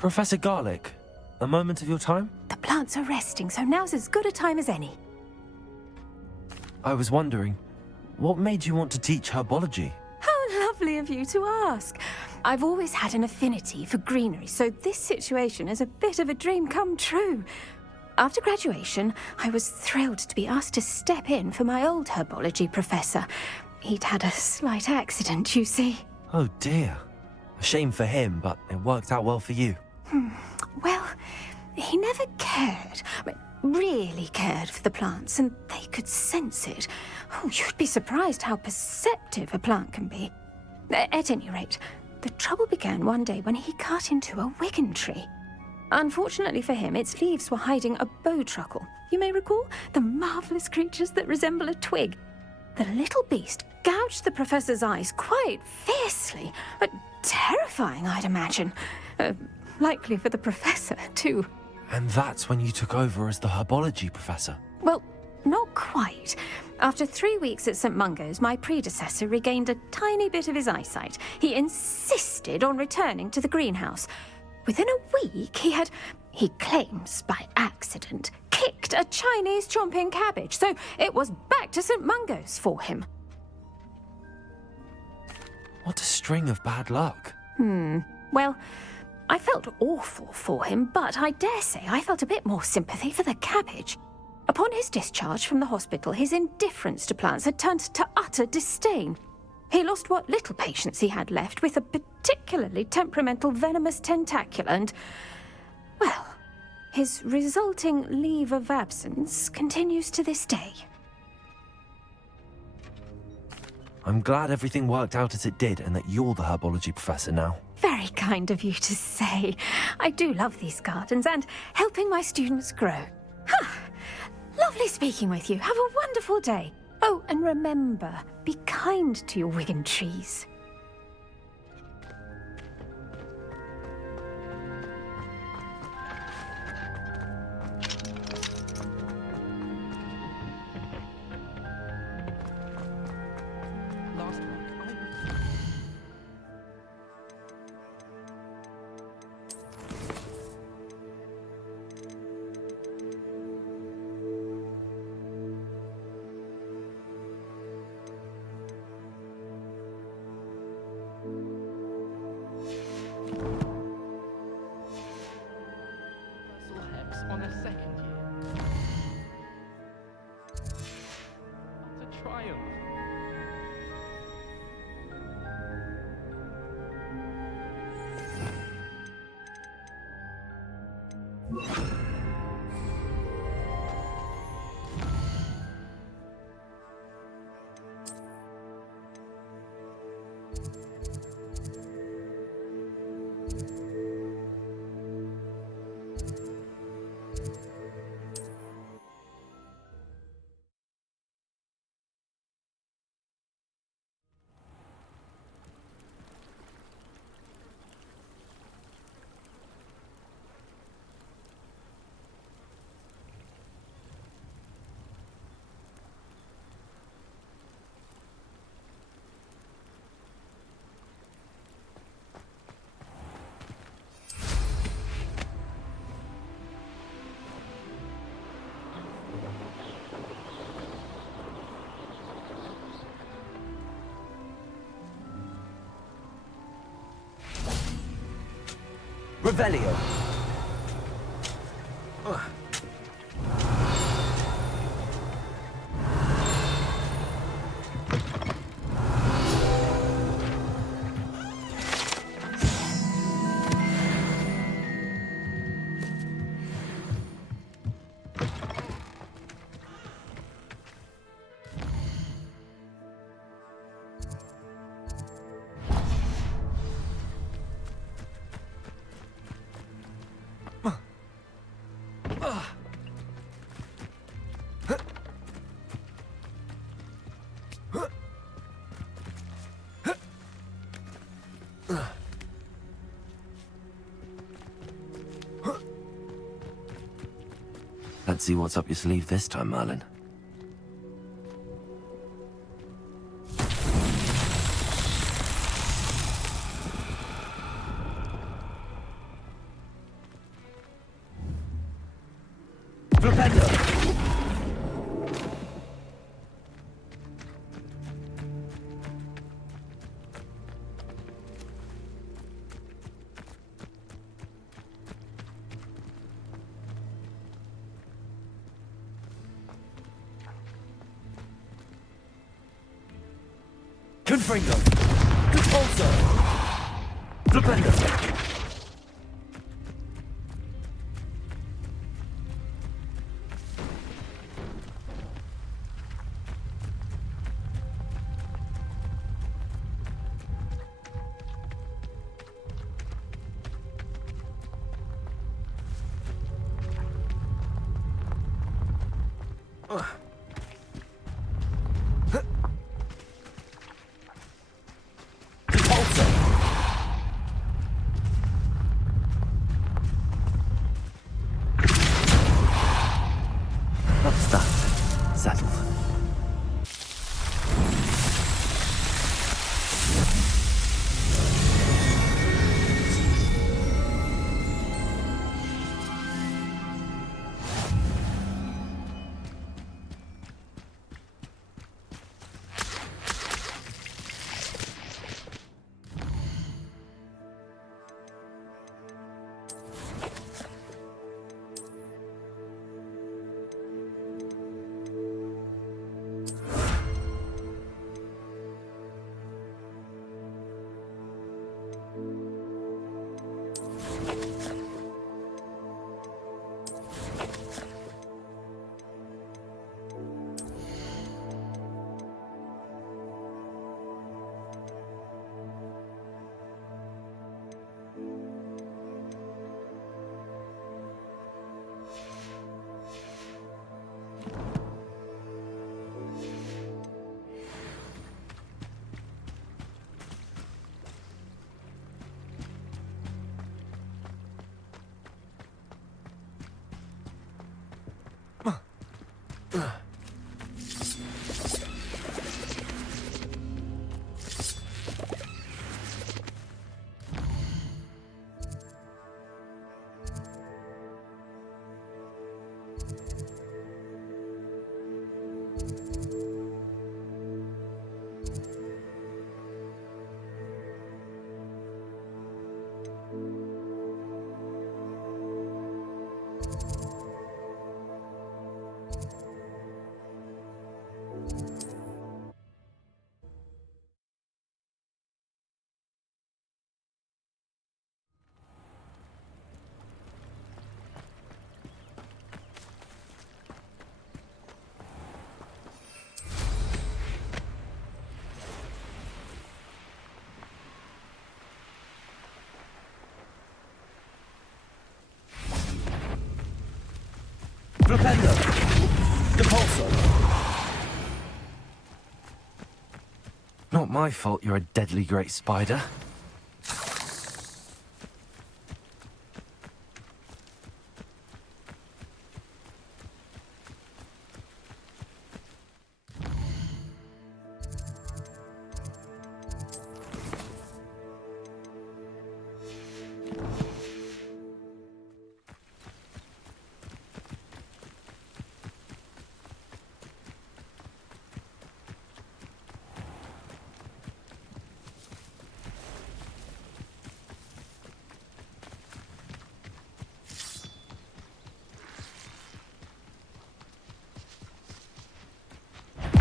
Professor Garlic, a moment of your time? The plants are resting, so now's as good a time as any. I was wondering, what made you want to teach herbology? How lovely of you to ask. I've always had an affinity for greenery, so this situation is a bit of a dream come true. After graduation, I was thrilled to be asked to step in for my old herbology professor. He'd had a slight accident, you see. Oh dear. A shame for him, but it worked out well for you. Well, he never cared, really cared for the plants, and they could sense it. Oh, you'd be surprised how perceptive a plant can be. At any rate, the trouble began one day when he cut into a wigan tree. Unfortunately for him, its leaves were hiding a bowtruckle. You may recall the marvelous creatures that resemble a twig. The little beast gouged the professor's eyes quite fiercely, but terrifying, I'd imagine. Likely for the professor, too. And that's when you took over as the herbology professor? Well, not quite. After 3 weeks at St. Mungo's, my predecessor regained a tiny bit of his eyesight. He insisted on returning to the greenhouse. Within a week, he claims by accident, kicked a Chinese chomping cabbage, so it was back to St. Mungo's for him. What a string of bad luck. Well, I felt awful for him, but I dare say I felt a bit more sympathy for the cabbage. Upon his discharge from the hospital, his indifference to plants had turned to utter disdain. He lost what little patience he had left with a particularly temperamental venomous tentacula and, well, his resulting leave of absence continues to this day. I'm glad everything worked out as it did and that you're the herbology professor now. Very kind of you to say. I do love these gardens and helping my students grow. Lovely speaking with you. Have a wonderful day. Oh, and remember, be kind to your wigan trees. On a second year. What a triumph. Revelio. Let's see what's up your sleeve this time, Merlin. Flipendo! Confringo! Repulso! Flipendo! What's that? Settled. Flipendo! Depulso! Not my fault you're a deadly great spider.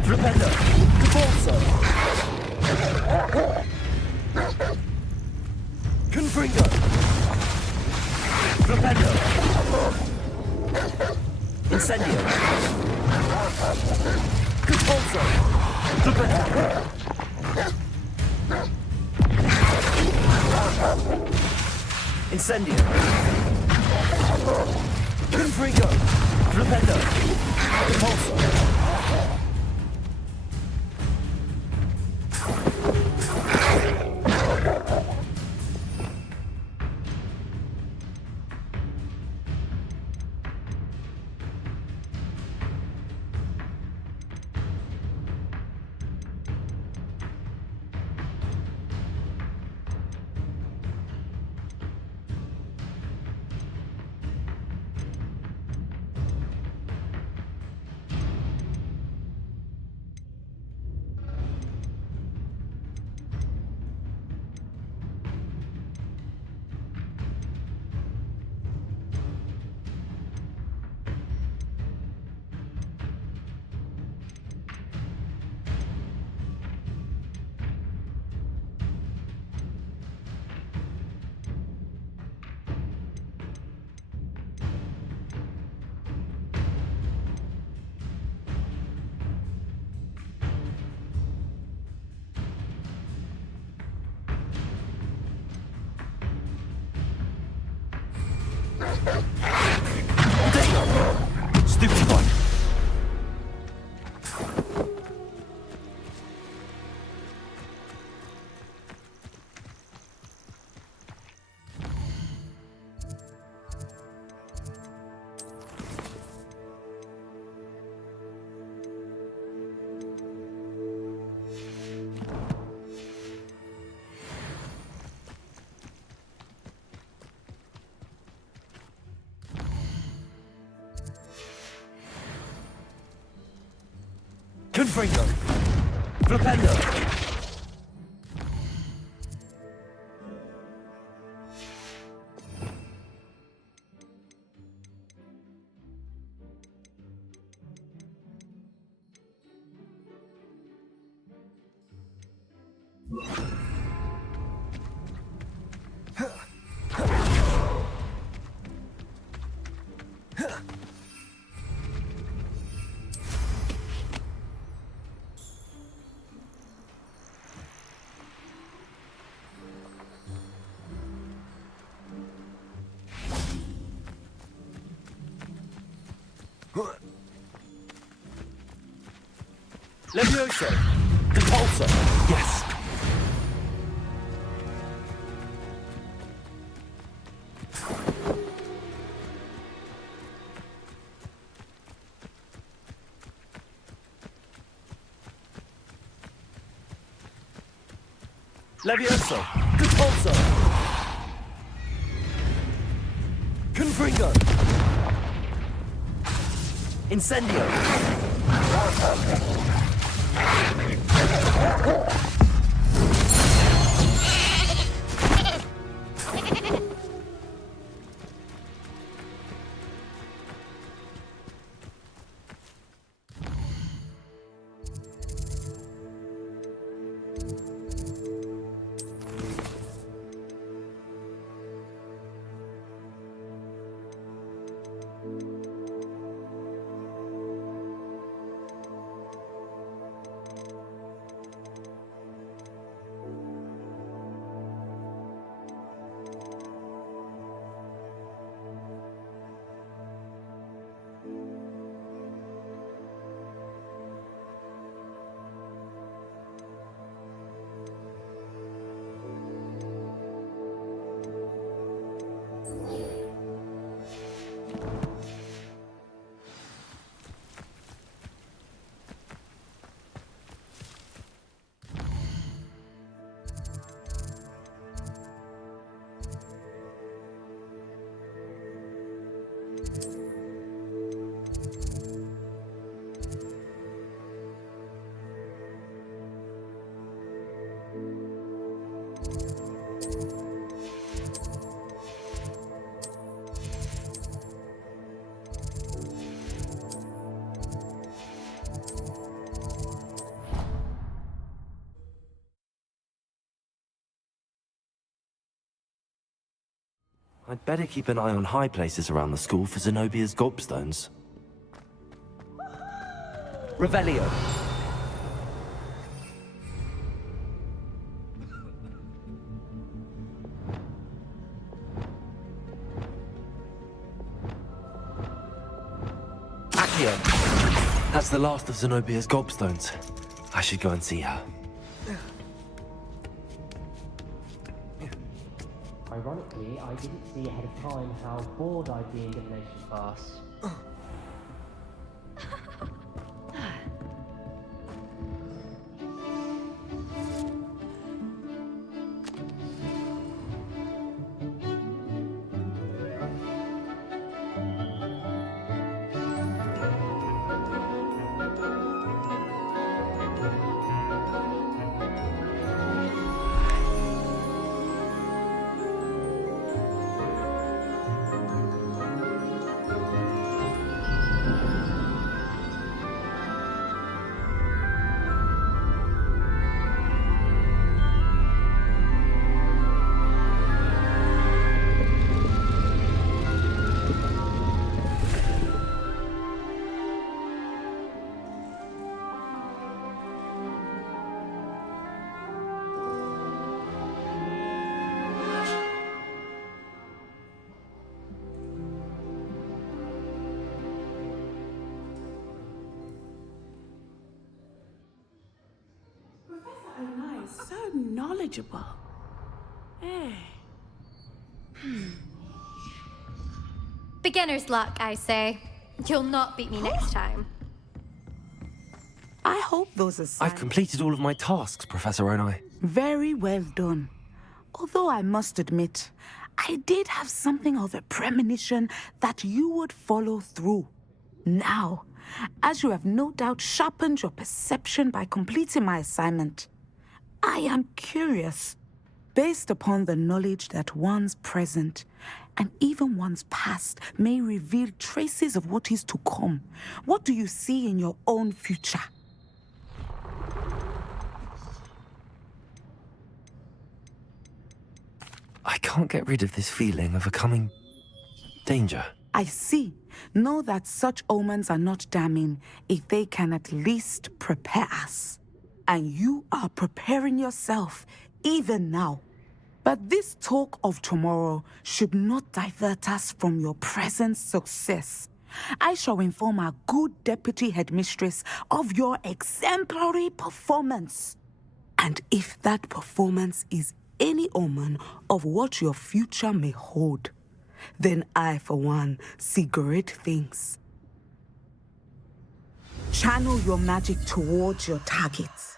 Flipendo! Depulso! Confringo! Flipendo! Incendio! Depulso! Flipendo! Incendio! Confringo! Flipendo! Depulso! Confringo. Flipendo. Levioso! Compulso! Yes! Levioso! Compulso! Confringo! Incendio! I'd better keep an eye on high places around the school for Zenobia's Gobstones. Revelio. Accio. That's the last of Zenobia's Gobstones. I should go and see her. Ironically, I didn't see ahead of time how bored I'd be in divination class. So knowledgeable. Eh. Beginner's luck, I say. You'll not beat me next time. I hope those are signs. I've completed all of my tasks, Professor Onai. Very well done. Although I must admit, I did have something of a premonition that you would follow through. Now, as you have no doubt sharpened your perception by completing my assignment. I am curious, based upon the knowledge that one's present and even one's past may reveal traces of what is to come. What do you see in your own future? I can't get rid of this feeling of a coming danger. I see. Know that such omens are not damning if they can at least prepare us. And you are preparing yourself, even now. But this talk of tomorrow should not divert us from your present success. I shall inform our good deputy headmistress of your exemplary performance. And if that performance is any omen of what your future may hold, then I, for one, see great things. Channel your magic towards your targets.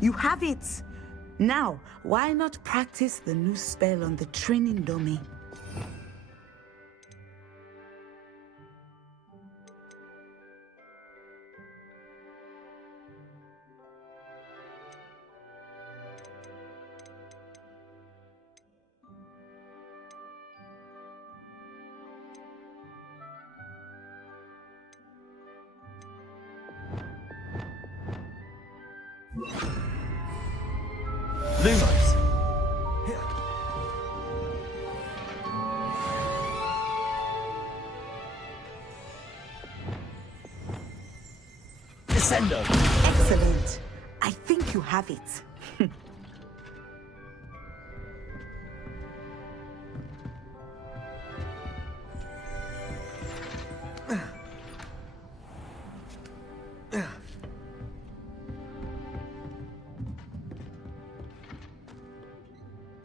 You have it! Now, why not practice the new spell on the training dummy? Lumos! Here. Descendo! Excellent. I think you have it.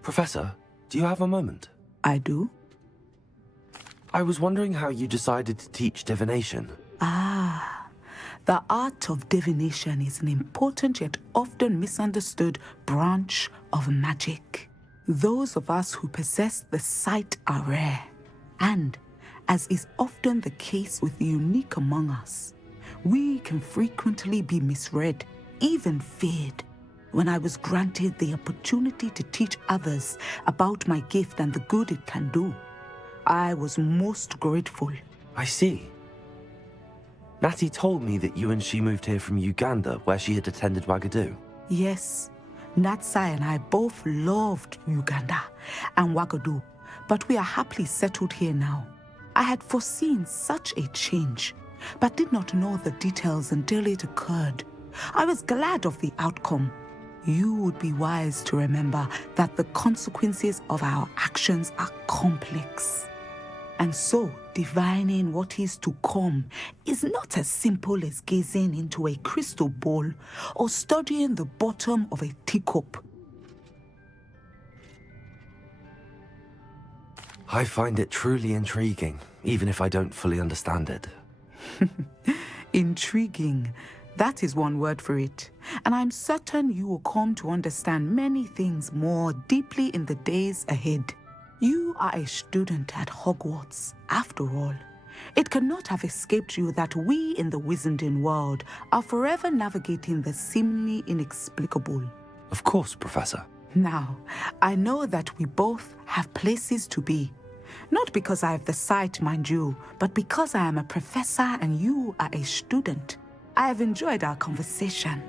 Professor, do you have a moment? I do? I was wondering how you decided to teach divination. The art of divination is an important yet often misunderstood branch of magic. Those of us who possess the sight are rare, and, as is often the case with the unique among us, we can frequently be misread, even feared. When I was granted the opportunity to teach others about my gift and the good it can do, I was most grateful. I see. Natty told me that you and she moved here from Uganda, where she had attended Wagadu. Yes, Natsai and I both loved Uganda and Wagadu, but we are happily settled here now. I had foreseen such a change, but did not know the details until it occurred. I was glad of the outcome. You would be wise to remember that the consequences of our actions are complex. And so, divining what is to come is not as simple as gazing into a crystal ball or studying the bottom of a teacup. I find it truly intriguing, even if I don't fully understand it. Intriguing. That is one word for it. And I'm certain you will come to understand many things more deeply in the days ahead. You are a student at Hogwarts, after all. It cannot have escaped you that we in the Wizarding world are forever navigating the seemingly inexplicable. Of course, Professor. Now, I know that we both have places to be. Not because I have the sight, mind you, but because I am a professor and you are a student. I have enjoyed our conversation.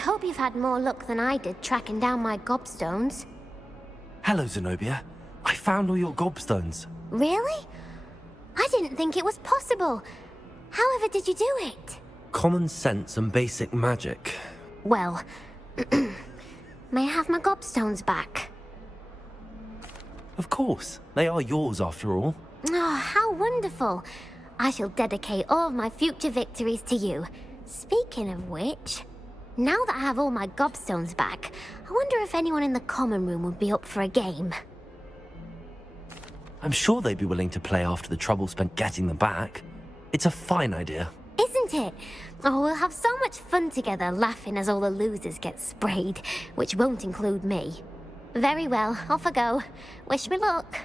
hope you've had more luck than I did tracking down my gobstones. Hello, Zenobia. I found all your gobstones. Really? I didn't think it was possible. However did you do it? Common sense and basic magic. Well, may I have my gobstones back? Of course. They are yours after all. Oh, how wonderful. I shall dedicate all of my future victories to you. Speaking of which, now that I have all my gobstones back, I wonder if anyone in the common room would be up for a game. I'm sure they'd be willing to play after the trouble spent getting them back. It's a fine idea. Isn't it? Oh, we'll have so much fun together laughing as all the losers get sprayed, which won't include me. Very well, off I go. Wish me luck.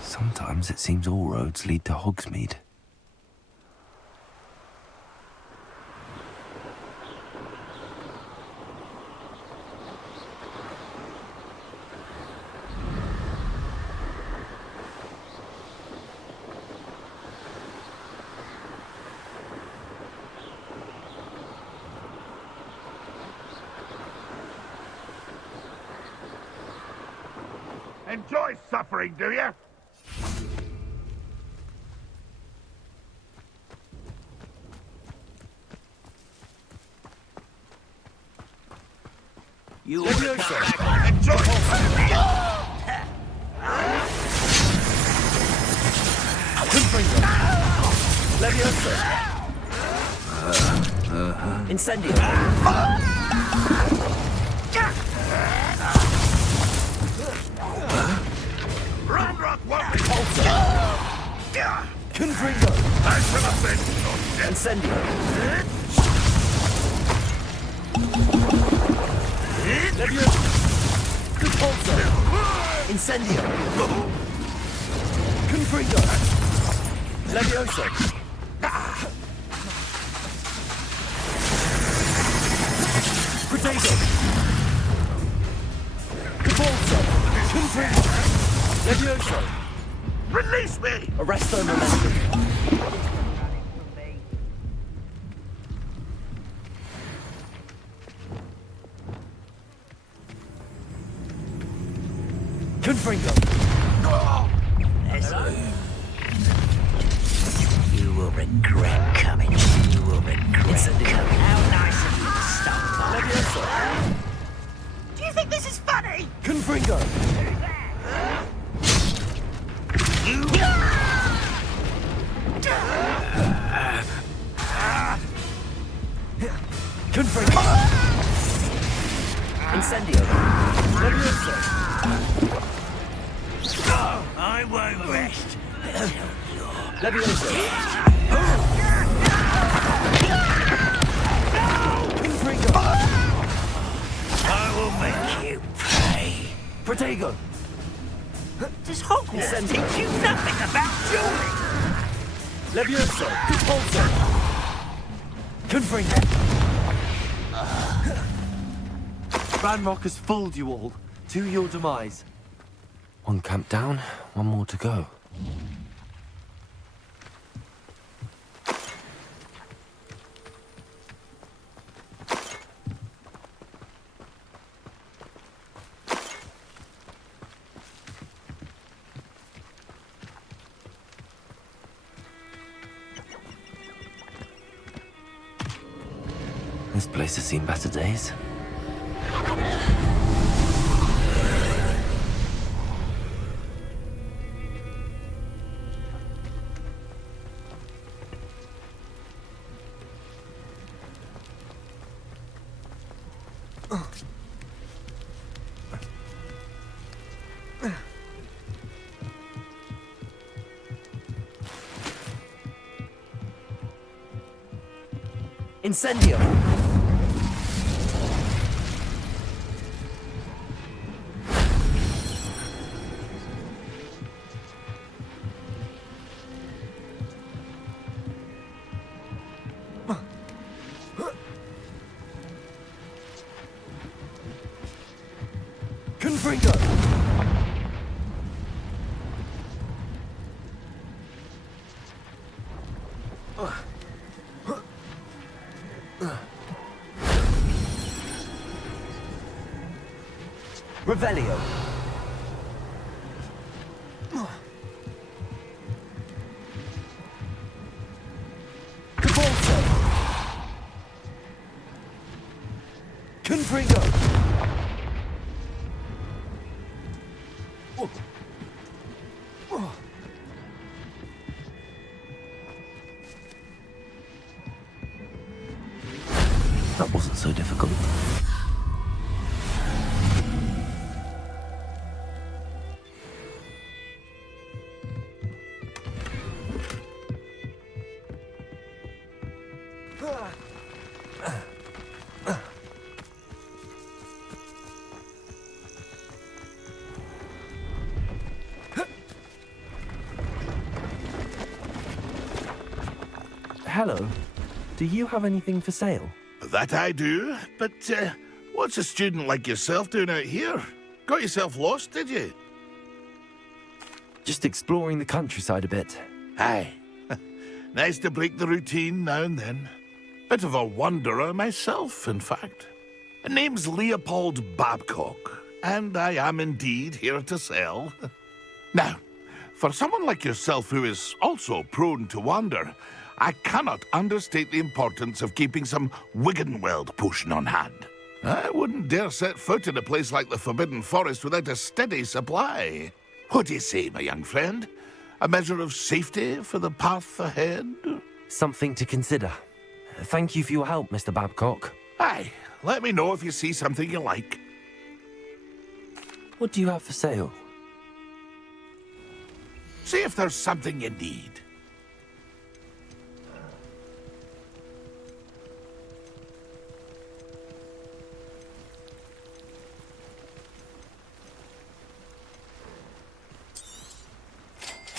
Sometimes it seems all roads lead to Hogsmeade. Enjoy suffering, do you? You Enjoy! Levioso. Incendio. Rock Confringo. Incendio. Levioso. Repulso. Incendio. Confringo. Levioso. Potato. Repulso. Confringo. Levioso. Release me! Arresto momentum. Confringo. You will regret coming. You will regret coming. How nice of you to stop by. Levioso. Do you think this is funny? Confringo. Confringo. Incendio. Levioso. I won't rest. Levioso. Confringo. I will make you pay. Protego. Does Hogwarts teach you nothing about dueling? Levioso. Compulso. Confringo. Ranrock has fooled you all. To your demise. One camp down, one more to go. This place has seen better days. Incendio. Confringo. Revelio. Cabalto. Confringo. That wasn't so difficult. Hello. Do you have anything for sale? That I do, but what's a student like yourself doing out here? Got yourself lost, did you? Just exploring the countryside a bit. Aye. Nice to break the routine now and then. Bit of a wanderer myself, in fact. Name's Leopold Babcock, and I am indeed here to sell. Now, for someone like yourself who is also prone to wander, I cannot understate the importance of keeping some Wiggenweld potion on hand. I wouldn't dare set foot in a place like the Forbidden Forest without a steady supply. What do you say, my young friend? A measure of safety for the path ahead? Something to consider. Thank you for your help, Mr. Babcock. Aye, let me know if you see something you like. What do you have for sale? See if there's something you need.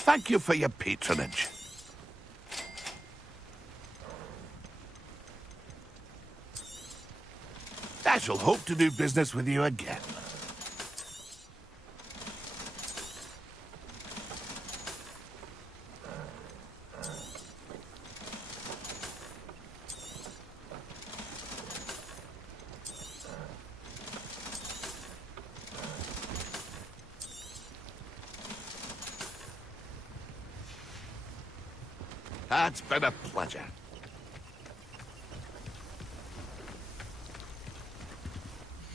Thank you for your patronage. I shall hope to do business with you again. It's been a pleasure.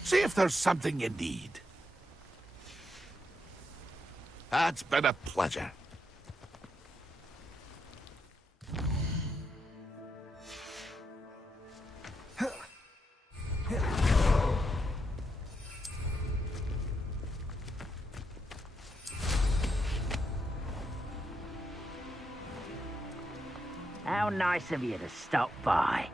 See if there's something you need. It's been a pleasure. How nice of you to stop by.